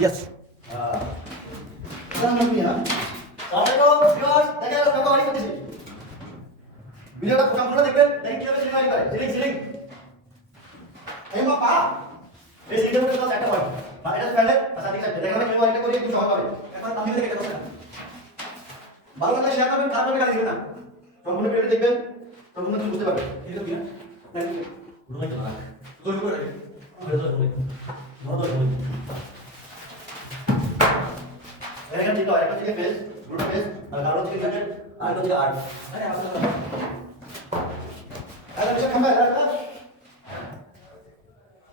Yes. ভিডিওটা সম্পূর্ণ দেখবেন, দেখে কিভাবে সিলিং করে সিলিং সিলিং এই মা পা এই সিলিংয়ের মধ্যে তো একটা পয়েন্ট বা এটা ফেলে আচ্ছা ঠিক আছে দেখেন কিভাবে এটা করে একটু সহজ হবে এখন আমি দেখে দেখাবো না ভালো লাগলে শেয়ার করবেন খারাপ লাগলে গালি দিবেন না সম্পূর্ণ ভিডিওটা দেখবেন সম্পূর্ণ কিছু বুঝতে পারবেন এই তো কি না রুমাই তো না জোর করে আরে তো রুমাই নরমাল রুমাই এখানে ঠিক আছে একটা থেকে ফেস দুটো ফেস আর কারো থেকে কাটের আর একটা থেকে আর্ট আরে আপনারা আরে বেশি খাবে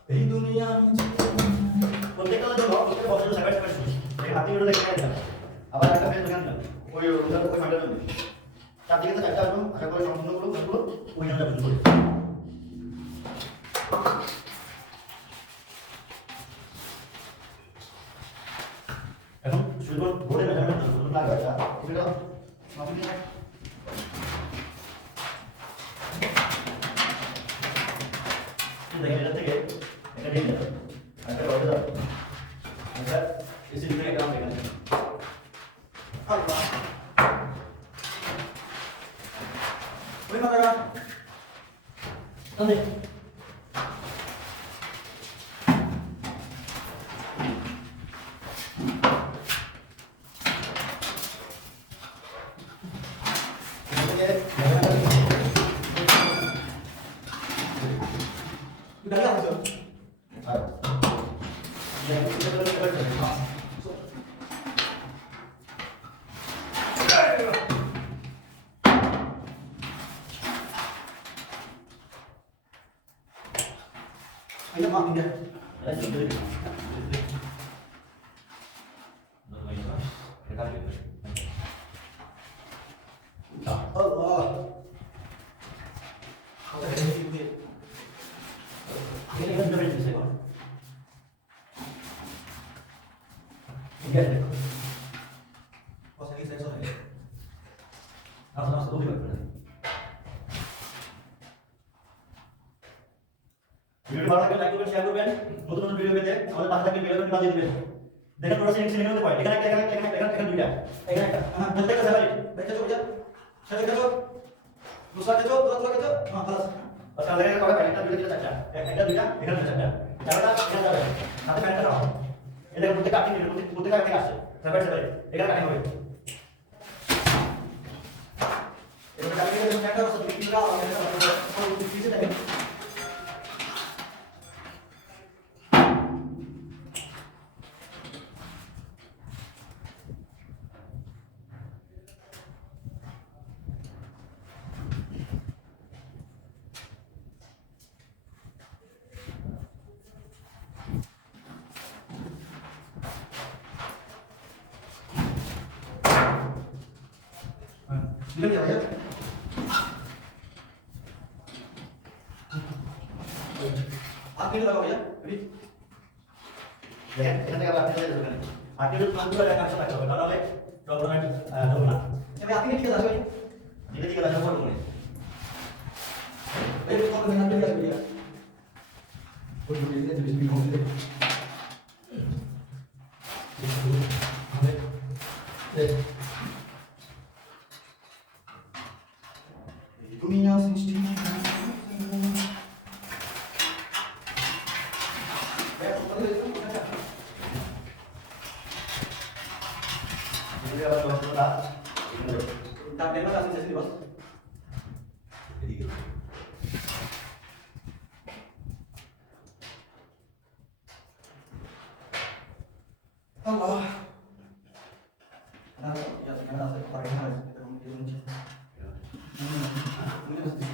এই দুনিয়া প্রত্যেকটা জন্য প্রত্যেকটা বছর সেপারেট সেপারেট শুনি এই হাতি ভিডিও দেখে নিলাম আবার একটা ফেস দেখে নিলাম ওই ওটার ওই ফান্ডার জন্য চারদিকে তো চারটা আসবো আশা করি সম্পূর্ণ করবো তারপর ওই জায়গাটা বুঝতে পারবো এখন শুধু বোর্ডে মেজারমেন্ট শুধু না গাড়ি এটা মাপি দিয়ে দেখেন এটা থেকে এটা নিয়ে যাবে একটা রডে যাবে এটা এসি দিয়ে একটা আমরা এখানে আল্লাহ ওই মাথাটা তাহলে udah lihat itu yang kita lakukan ayo mak pindah Allah ini kan dari sini kan enggak ada pas lagi saya sore langsung dulu juga video ভালো লাগলে লাইক করবেন শেয়ার করবেন নতুন নতুন ভিডিও পেতে আমাদের পাশে থাকবেন বেল বাটন বাজিয়ে দিবেন দেখেন ওরা সিলিং সিলিং হতে পারে এখানে একটা এখানে দুইটা এখানে একটা প্রত্যেকটা সেপারেট দেখতে চলে যা সেটা দেখো दूसरा के जो दूसरा के जो हां बस बस अलग अलग कवर একটা দুইটা চারটা একটা দুইটা এখানে চারটা চারটা এখানে যাবে সাথে প্যান্টটা দাও এটা প্রত্যেকটা আপনি প্রত্যেকটা থেকে আসছে সেপারেট সেপারেট এখানে কাটিং হবে এটা কাটিং এর জন্য একটা সব লিখি দাও আর এটা লিখে দেখেন Ini ya, ya. Akhir lagi ya. Jadi ya, kita tinggal akhir saja sebenarnya. Akhir itu nanti ada yang akan coba. Kalau oleh coba dulu. Tapi akhirnya kita langsung. Jadi kita langsung dulu. Ini kalau dengan dia ya. Oh, ini jadi bingung deh. Dunia sendiri. Jadi apa bos kita? Tak tema kasih sesi bos. jadi gitu Allah. Nah, ya sekarang saya pakai hal kita mungkin. Ini mesti.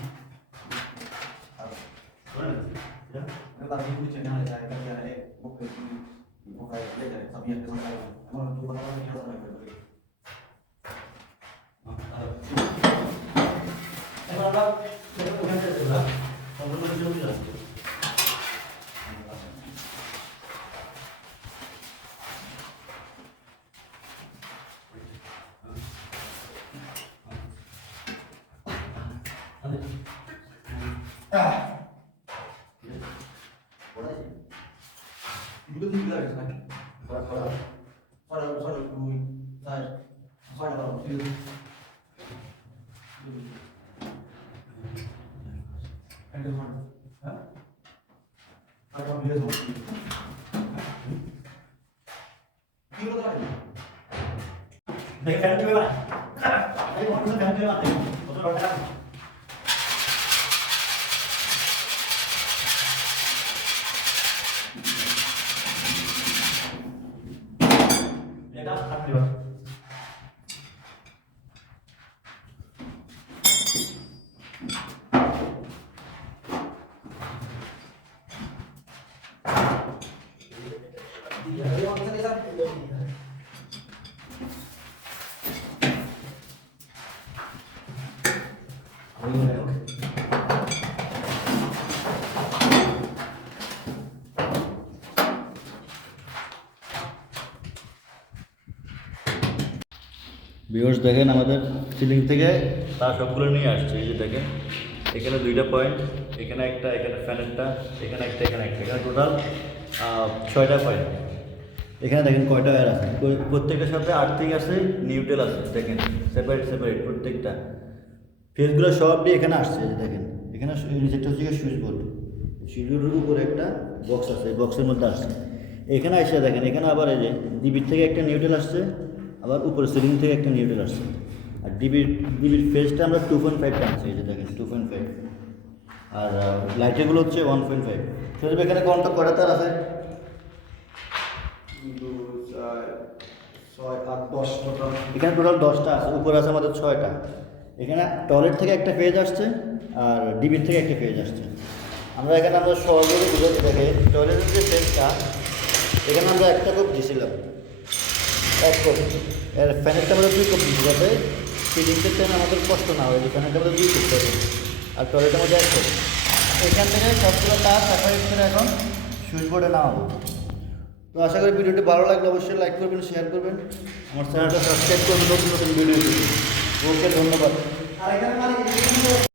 Ya, kita tadi itu channel saya kan ya ada buku ya dari sampai yang sampai. Emang dua orang ini harus ada. emang apa saya bukan saya kalau belum jelas Boleh sih. Itu juga bisa kan? দেখে fan দিবে না এই motor fan দিবে না motor রটা এটা থাকবে viewers দেখেন আমাদের সিলিং থেকে তার সবগুলো নিয়ে আসছে এই যে দেখেন এখানে 2টা পয়েন্ট এখানে একটা এখানে ফ্যানেরটা এখানে একটা এখানে একটা এখানে টোটাল 6টা পয়েন্ট এখানে দেখেন কয়টা ওয়্যার আছে প্রত্যেকটার সাথে আর্থিং আছে নিউট্রাল আছে দেখেন সেপারেট সেপারেট প্রত্যেকটা ফেজগুলো সব দিয়ে এখানে আসছে এই যে দেখেন এখানে যেটা হচ্ছে সুইচ বোর্ড সুইচ বোর্ডের উপরে একটা বক্স আছে এই বক্সের মধ্যে আসছে এখানে এসে দেখেন এখানে আবার এই যে ডিবির থেকে একটা নিউট্রাল আসছে আবার উপরে সিলিং থেকে একটা নিউট্রাল আসছে আর ডিবির ফেজটা আমরা 2.5 টানছি এই যে দেখেন 2.5 আর লাইটেরগুলো হচ্ছে 1.5 সেটা এখানে কোনটা কয়টা তার আছে 2, 4, 6, 8, 10 টোটাল। এখানে টোটাল 10টা আছে উপরে আছে আমাদের 6টা এখানে টয়লেট থেকে একটা ফেজ আসছে আর ডিবির থেকে একটা ফেজ আসছে আমরা সহজভাবে বুঝাতে দেখে টয়লেটের যে ফেজটা এখানে আমরা একটা কোপ দিয়েছিলাম এক কোপ এর ফ্যানেরটা আমরা 2 কোপ দিচ্ছি যাতে ফিটিংসের টাইমে আমাদের কষ্ট না হয় যে ফ্যানেরটা আমরা 2 কোপ দেবো আর টয়লেটের মধ্যে 1 কোপ এখান থেকে সবগুলো তার সেপারেট করে এখন সুইচ বোর্ডে নামাবো তো আশা করি ভিডিওটি ভালো লাগলে অবশ্যই লাইক করবেন শেয়ার করবেন আমার চ্যানেলটা সাবস্ক্রাইব করবেন নতুন নতুন ভিডিও ওকে ধন্যবাদ আর এখানে মানে